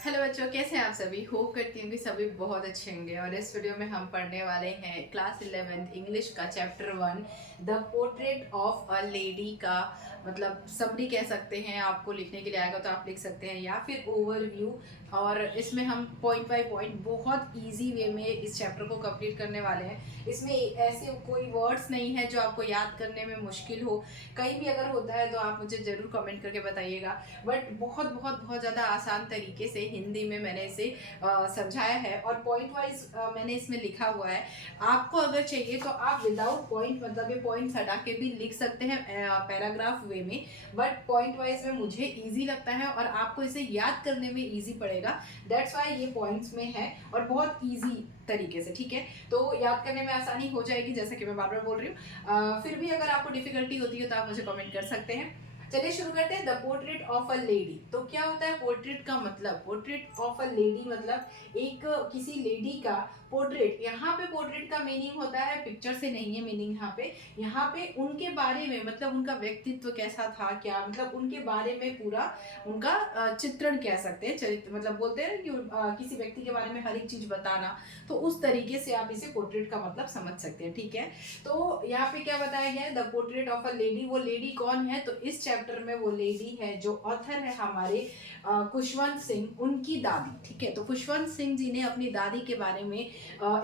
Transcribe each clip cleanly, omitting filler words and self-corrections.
Hello बच्चों, कैसे हैं आप सभी। होप करती हूँ कि सभी बहुत अच्छे होंगे। और इस वीडियो में हम पढ़ने वाले हैं क्लास 11th इंग्लिश का chapter 1 the portrait of a lady का मतलब समरी कह सकते हैं। आपको लिखने के लिए आएगा तो आप लिख सकते हैं या फिर ओवरव्यू। और इसमें हम पॉइंट बाय पॉइंट बहुत इजी वे में इस चैप्टर को कंप्लीट करने वाले हैं। इसमें ऐसे कोई वर्ड्स नहीं है जो आपको याद करने में मुश्किल हो। कहीं भी अगर होता है तो आप मुझे ज़रूर कमेंट करके बताइएगा। बट बहुत बहुत बहुत ज़्यादा आसान तरीके से हिंदी में मैंने इसे समझाया है और पॉइंट वाइज मैंने इसमें लिखा हुआ है। आपको अगर चाहिए तो आप विदाउट पॉइंट मतलब ये पॉइंट्स हटा के भी लिख सकते हैं पैराग्राफ वे में। बट पॉइंट वाइज में मुझे इजी लगता है और आपको इसे याद करने में इजी पड़ेगा। दैट्स वाई ये पॉइंट्स में है और बहुत ईजी तरीके से, ठीक है। तो याद करने में आसानी हो जाएगी, जैसा कि मैं बार बार बोल रही हूँ। फिर भी अगर आपको डिफिकल्टी होती है तो आप मुझे कमेंट कर सकते हैं। चलिए शुरू करते हैं। The portrait of a lady. तो क्या होता है पोर्ट्रेट का मतलब? पोर्ट्रेट ऑफ अ लेडी मतलब एक किसी लेडी का पोर्ट्रेट। यहाँ पे पोर्ट्रेट का मीनिंग होता है, पिक्चर से नहीं है मीनिंग यहाँ पे उनके बारे में मतलब उनका व्यक्तित्व कैसा था, क्या मतलब उनके बारे में पूरा उनका चित्रण कह सकते हैं। चरित्र मतलब बोलते हैं कि किसी व्यक्ति के बारे में हर एक चीज बताना। तो उस तरीके से आप इसे पोर्ट्रेट का मतलब समझ सकते हैं, ठीक है। तो यहाँ पे क्या बताया गया है? The portrait of a lady. वो लेडी कौन है? तो इस चैप्टर में वो लेडी है जो ऑथर है हमारे खुशवंत सिंह, उनकी दादी, ठीक है। तो खुशवंत सिंह जी ने अपनी दादी के बारे में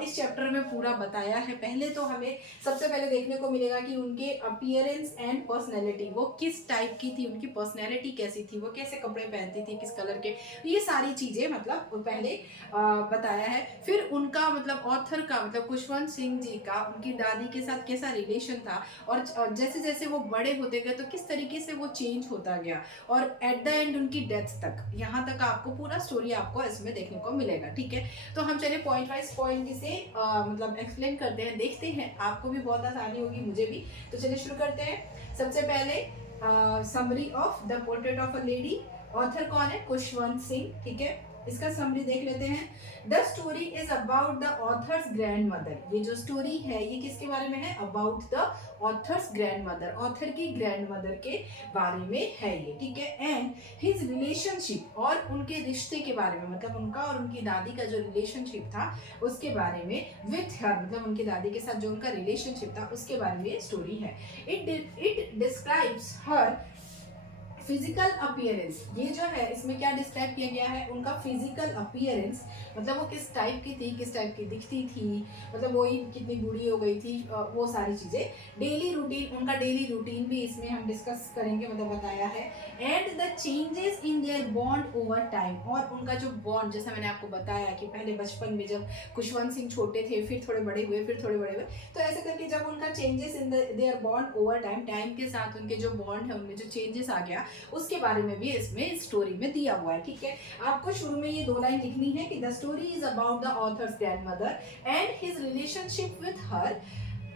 इस चैप्टर में पूरा बताया है। पहले तो हमें सबसे पहले देखने को मिलेगा कि उनके अपीयरेंस एंड पर्सनैलिटी, वो किस टाइप की थी, उनकी पर्सनैलिटी कैसी थी, वो कैसे कपड़े पहनती थी, किस कलर के, ये सारी चीजें मतलब पहले बताया है। फिर उनका मतलब ऑथर का मतलब खुशवंत सिंह जी का उनकी दादी के साथ कैसा रिलेशन था और जैसे जैसे वो बड़े होते गए तो किस तरीके से वो चेंज होता गया और एट द एंड उनकी डेथ तक, यहाँ तक आपको पूरा स्टोरी आपको इसमें देखने को मिलेगा, ठीक है। तो हम चलिए पॉइंट वाइज पॉइंट इसे मतलब एक्सप्लेन करते हैं, देखते हैं। आपको भी बहुत आसानी होगी, मुझे भी। तो चलिए शुरू करते हैं। सबसे पहले summary of the portrait of a lady. Author कौन है? खुशवंत सिंह, ठीक है। इसका समरी देख लेते हैं। The story is about the author's grand mother. ये जो स्टोरी है ये किसके बारे में है? About the author's grand mother, author की ग्रैंड मदर के बारे में है ये, ठीक है। एंड हिज रिलेशनशिप, और उनके रिश्ते के बारे में मतलब उनका और उनकी दादी का जो रिलेशनशिप था उसके बारे में। विथ हर मतलब उनकी दादी के साथ जो उनका रिलेशनशिप था उसके बारे में ये स्टोरी है। It describes her physical appearance. ये जो है इसमें क्या डिस्क्राइब किया गया है? उनका फिजिकल अपीयरेंस, मतलब वो किस टाइप की थी, किस टाइप की दिखती थी, मतलब वो कितनी बूढ़ी हो गई थी, वो सारी चीजें। डेली रूटीन, उनका डेली रूटीन भी इसमें हम डिस्कस करेंगे, मतलब बताया है। And the changes in their bond over time, और उनका जो बॉन्ड, जैसा मैंने आपको बताया कि पहले बचपन में जब खुशवंत सिंह छोटे थे, फिर थोड़े बड़े हुए, फिर थोड़े बड़े हुए, तो ऐसे करके जब उनका changes in their bond over time, time के साथ उनके जो बॉन्ड है उनमें जो चेंजेस आ गया उसके बारे में भी इसमें स्टोरी में दिया हुआ है, ठीक है। आपको शुरू में ये 2 लाइन लिखनी है कि the story is about the author's grandmother and his relationship with her.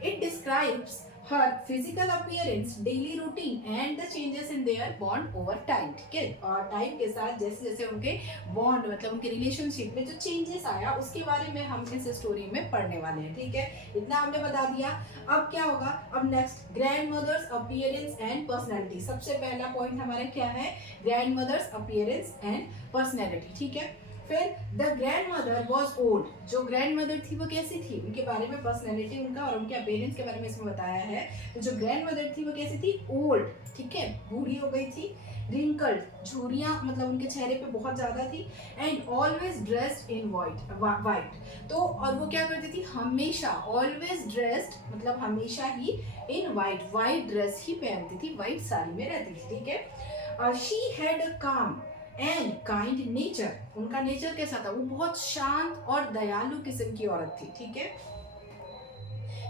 It describes her physical appearance, daily routine and the changes in their bond over time, ठीक है। और टाइम के साथ जैसे जैसे उनके बॉन्ड मतलब उनके रिलेशनशिप में जो चेंजेस आया उसके बारे में हम इस स्टोरी में पढ़ने वाले हैं, ठीक है। इतना हमने बता दिया। अब क्या होगा? अब next, grandmother's appearance and personality. सबसे पहला पॉइंट हमारा क्या है? Grandmother's appearance and personality, ठीक है। फिर the grandmother was old. जो ग्रैंड मदर थी वो कैसी थी, उनके बारे में पर्सनैलिटी उनका और उनके अपीयरेंस के बारे में इसमें बताया है। तो जो ग्रैंड मदर थी वो कैसी थी? ओल्ड, ठीक है, बूढ़ी हो गई थी। रिंकल्ड, झुर्रियां मतलब उनके चेहरे पे बहुत ज्यादा थी। And always dressed in white. तो और वो क्या करती थी? हमेशा, ऑलवेज ड्रेस्ड मतलब हमेशा ही इन वाइट ड्रेस ही पहनती थी, वाइट साड़ी में रहती थी, ठीक है। शी हैड अ काम एंड काइंड नेचर। उनका नेचर कैसा था? वो बहुत शांत और दयालु किस्म की औरत थी, ठीक है।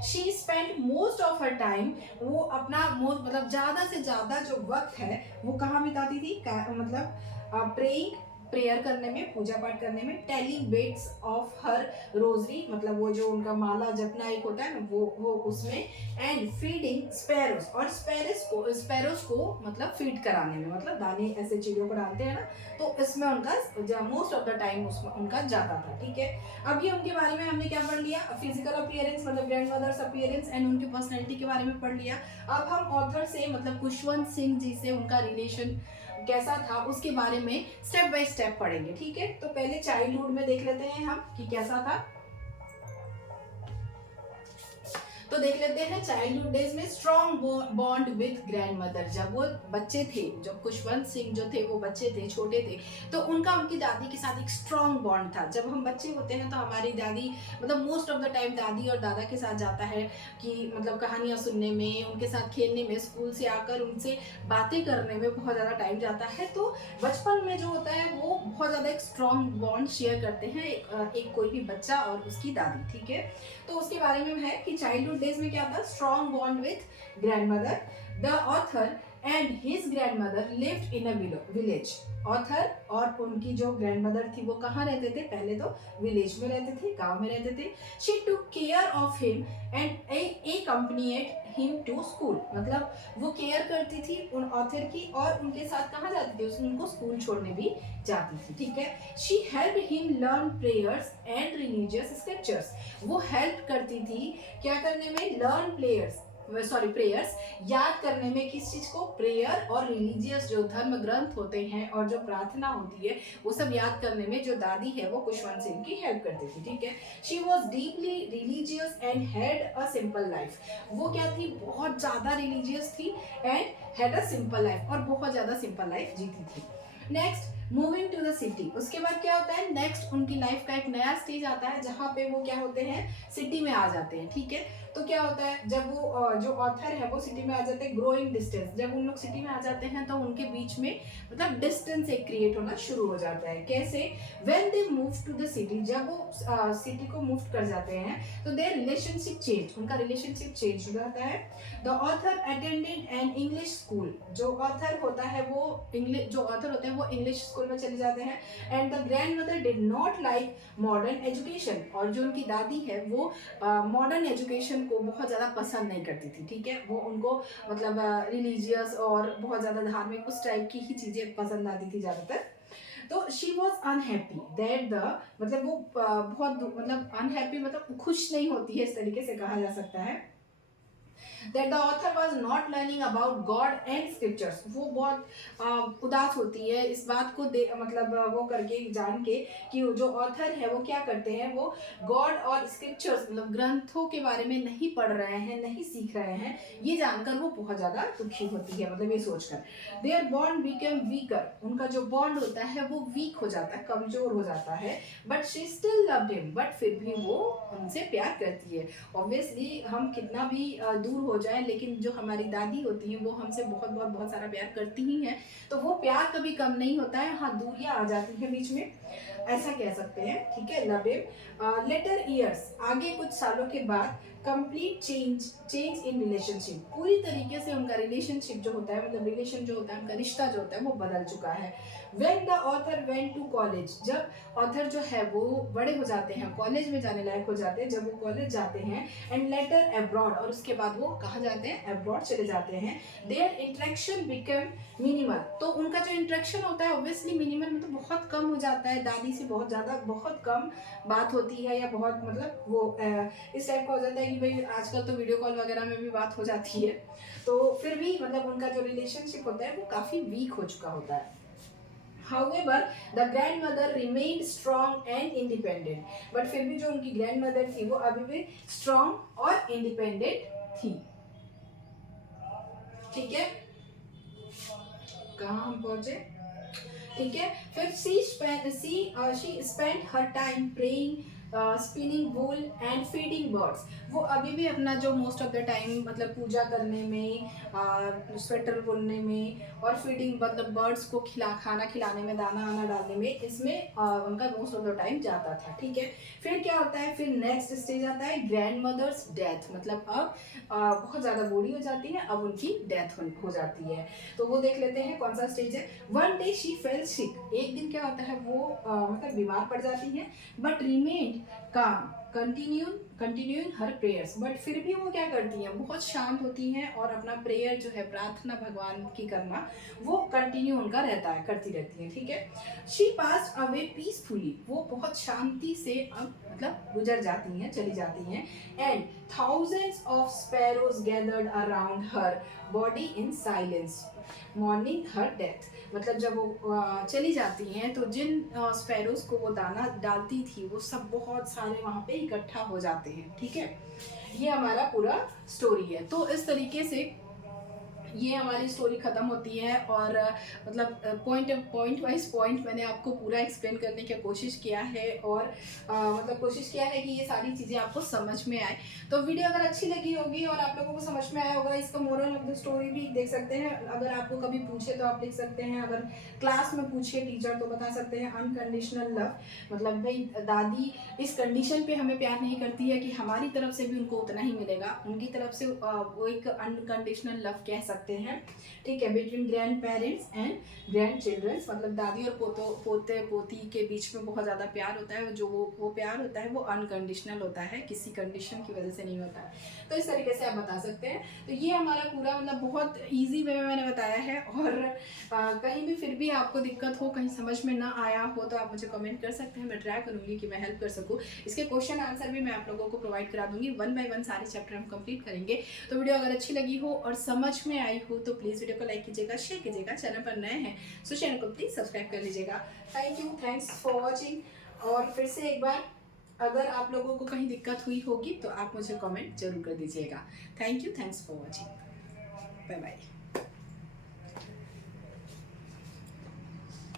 She spend most of her time, वो अपना मोस्ट मतलब ज्यादा से ज्यादा जो वक्त है वो कहाँ बिताती थी? मतलब प्रेइंग, प्रेयर करने में, पूजा पाठ करने में। Telling bits of her rosary, मतलब वो जो उनका माला जपना एक होता है ना, वो उसमें। एंड फीडिंग स्पैरोस, और स्पैरोस को मतलब फीड कराने में, मतलब दाने ऐसे चिड़ियों को डालते हैं ना, तो इसमें उनका मोस्ट ऑफ द टाइम उसमें उनका जाता था, ठीक है। अब ये उनके बारे में हमने क्या पढ़ लिया? फिजिकल अपीयरेंस मतलब ग्रैंड मदर्स अपीयरेंस एंड उनकी पर्सनैलिटी के बारे में पढ़ लिया। अब हम ऑथर से मतलब खुशवंत सिंह जी से उनका रिलेशन कैसा था उसके बारे में स्टेप बाय स्टेप पढ़ेंगे, ठीक है। तो पहले चाइल्डहुड में देख लेते हैं हम कि कैसा था। तो देख लेते हैं चाइल्डहुड डेज में strong bond with grand mother. जब वो बच्चे थे, जब खुशवंत सिंह जो थे वो बच्चे थे, छोटे थे, तो उनका उनकी दादी के साथ एक स्ट्रॉन्ग बॉन्ड था। जब हम बच्चे होते हैं तो हमारी दादी मतलब मोस्ट ऑफ द टाइम दादी और दादा के साथ जाता है कि मतलब कहानियाँ सुनने में, उनके साथ खेलने में, स्कूल से आकर उनसे बातें करने में बहुत ज़्यादा टाइम जाता है। तो बचपन में जो होता है वो बहुत ज़्यादा एक स्ट्रॉन्ग बॉन्ड शेयर करते हैं एक कोई भी बच्चा और उसकी दादी, ठीक है। तो उसके बारे में है कि चाइल्डहुड डेज में क्या था, strong bond with grandmother. The author and his grandmother lived in a village. Author और उनकी जो ग्रैंडमदर थी वो कहाँ रहते थे, पहले तो विलेज में रहते थे, गांव में रहते थे। She took care of him and accompanied him to school. मतलब वो केयर करती थी उन ऑथर की और उनके साथ कहाँ जाती थी, उनको स्कूल छोड़ने भी जाती थी, ठीक है। She help him learn prayers and religious scriptures. वो हेल्प करती थी क्या करने में, लर्न प्रेयर्स याद करने में। किस चीज को, प्रेयर और रिलीजियस जो धर्म ग्रंथ होते हैं और जो प्रार्थना होती है वो सब याद करने में जो दादी है वो खुशवंत सिंह की हेल्प करती थी, ठीक है। She was deeply religious and had a simple life. वो क्या थी, बहुत ज्यादा रिलीजियस थी and had a simple life, और बहुत ज्यादा सिंपल लाइफ जीती थी। Next, moving to the city. उसके बाद क्या होता है, नेक्स्ट उनकी लाइफ का एक नया स्टेज आता है जहाँ पे वो क्या होते हैं, सिटी में आ जाते हैं, ठीक है। तो क्या होता है, जब वो जो ऑथर है वो सिटी में आ जाते हैं, ग्रोइंग डिस्टेंस। जब उन लोग सिटी में आ जाते हैं तो उनके बीच में मतलब डिस्टेंस एक क्रिएट होना शुरू हो जाता है। कैसे, when they move to the city, जब वो सिटी को मूव कर जाते हैं तो देयर रिलेशनशिप चेंज, उनका रिलेशनशिप चेंज हो जाता है। The author attended an English school. जो ऑथर होता है वो जो ऑथर होते हैं वो इंग्लिश स्कूल में चले जाते हैं। And the grand mother did not like modern education. और जो उनकी दादी है वो मॉडर्न एजुकेशन को बहुत ज़्यादा पसंद नहीं करती थी, ठीक है। वो उनको मतलब रिलीजियस और बहुत ज़्यादा धार्मिक उस टाइप की ही चीज़ें पसंद आती थी ज़्यादातर। तो she was unhappy that the, मतलब वो बहुत मतलब अनहैप्पी मतलब खुश नहीं होती है, इस तरीके से कहा जा सकता है। that the author was not learning about God and scriptures। वो बहुत उदास होती है इस बात को मतलब वो करके जान के कि जो ऑथर है वो क्या करते हैं, वो गॉड और स्क्रिप्चर्स मतलब ग्रंथों के बारे में नहीं पढ़ रहे हैं, नहीं सीख रहे हैं, ये जानकर वो बहुत ज़्यादा दुखी होती है, मतलब ये सोचकर। Their bond become weaker. उनका जो बॉन्ड होता है वो वीक हो जाता है, कमजोर हो जाता है। But she still loved him, but फिर भी वो उनसे प्यार करती है। ऑब्वियसली हम कितना भी दूर हो जाए लेकिन जो हमारी दादी होती हैं वो हमसे बहुत बहुत बहुत सारा प्यार करती ही हैं, तो वो प्यार कभी कम नहीं होता है। हाँ, दूरियां आ जाती हैं बीच में, ऐसा कह सकते हैं, ठीक है। Love him. लेटर ईयर्स, आगे कुछ सालों के बाद, कंप्लीट चेंज इन रिलेशनशिप। पूरी तरीके से उनका रिलेशनशिप जो होता है, मतलब रिलेशन जो होता है, उनका रिश्ता जो होता है वो बदल चुका है। When the author went to college, जब ऑथर जो है वो बड़े हो जाते हैं, कॉलेज में जाने लायक हो जाते हैं, जब वो कॉलेज जाते हैं, एंड लेटर अब्रॉड, और उसके बाद वो कहाँ जाते हैं, अब्रॉड चले जाते हैं। There interaction become minimal. तो उनका जो इंटरेक्शन होता है ऑब्वियसली मिनिमल मतलब बहुत कम हो जाता है, दादी से बहुत ज़्यादा बहुत कम बात होती है, या बहुत मतलब वो इस टाइप का हो जाता है कि भाई आजकल तो वीडियो कॉल वगैरह में भी बात हो जाती है, तो फिर भी मतलब उनका जो रिलेशनशिप होता है वो काफ़ी वीक हो चुका होता है। However, the grandmother remained strong and independent. But फिर भी जो उनकी grandmother थी वो अभी भी strong और independent थी, ठीक है। कहाँ हम पहुंचे, ठीक है। फिर she spent her time praying, spinning wool and feeding birds। वो अभी भी अपना जो मोस्ट ऑफ द टाइम मतलब पूजा करने में, स्वेटर बुनने में और फीडिंग मतलब बर्ड्स को खाना खिलाने में, दाना आना डालने में, इसमें उनका मोस्ट ऑफ द टाइम जाता था, ठीक है। फिर क्या होता है, फिर नेक्स्ट स्टेज आता है ग्रैंड मदर्स डेथ। मतलब अब बहुत ज़्यादा बूढ़ी हो जाती है, अब उनकी डेथ हो जाती है। तो वो देख लेते हैं कौन सा स्टेज है। वन डे शी फेल सिक। एक दिन क्या होता है वो मतलब बीमार पड़ जाती है, बट रिमेन्ड काम। कंटिन्यूइंग हर प्रेयर्स, बट फिर भी वो क्या करती हैं, बहुत शांत होती हैं और अपना प्रेयर जो है, प्रार्थना भगवान की करना, वो कंटिन्यू उनका रहता है, करती रहती हैं, ठीक है। शी पास्ड अवे पीसफुली, वो बहुत शांति से अब मतलब गुजर जाती हैं, चली जाती हैं। And thousands of sparrows gathered around her body in silence morning her death, मतलब जब वो चली जाती हैं तो जिन स्पैरोज को वो दाना डालती थी वो सब बहुत सारे वहाँ पे इकट्ठा हो जाते हैं, ठीक है। ये हमारा पूरा स्टोरी है। तो इस तरीके से ये हमारी स्टोरी ख़त्म होती है और मतलब पॉइंट वाइज पॉइंट मैंने आपको पूरा एक्सप्लेन करने की कोशिश किया है और मतलब कोशिश किया है कि ये सारी चीज़ें आपको समझ में आए। तो वीडियो अगर अच्छी लगी होगी और आप लोगों को समझ में आया होगा, इसका मोरल ऑफ द स्टोरी भी देख सकते हैं। अगर आपको कभी पूछे तो आप लिख सकते हैं, अगर क्लास में पूछे टीचर तो बता सकते हैं अनकंडीशनल लव, मतलब भाई दादी इस कंडीशन पे हमें प्यार नहीं करती है कि हमारी तरफ से भी उनको उतना ही मिलेगा, उनकी तरफ से वो एक अनकंडीशनल लव कह सकते हैं, ठीक है, between grandparents and grandchildrens, मतलब दादी और पोते पोती के बीच में बहुत ज़्यादा प्यार होता है, जो वो प्यार होता है वो अनकंडीशनल होता है, किसी कंडीशन की वजह से नहीं होता है। तो इस तरीके से आप बता सकते हैं। तो ये हमारा पूरा मतलब बहुत ईजी वे में मैंने बताया है, और कहीं भी फिर भी आपको दिक्कत हो, कहीं समझ में ना आया हो तो आप मुझे कमेंट कर सकते हैं, मैं ट्राई करूँगी कि मैं हेल्प कर सकूँ। इसके क्वेश्चन आंसर भी मैं आप लोगों को प्रोवाइड करा दूँगी, 1 बाय 1 सारे चैप्टर हम कंप्लीट करेंगे। तो वीडियो अगर अच्छी लगी हो और समझ में आई हो तो प्लीज़ वीडियो को लाइक कीजिएगा, शेयर कीजिएगा, चैनल पर नए हैं तो चैनल को प्लीज़ सब्सक्राइब कर लीजिएगा। Thank you, thanks for watching. और फिर से एक बार, अगर आप लोगों को कहीं दिक्कत हुई होगी तो आप मुझे कमेंट जरूर कर दीजिएगा। Thank you, thanks for watching, bye bye.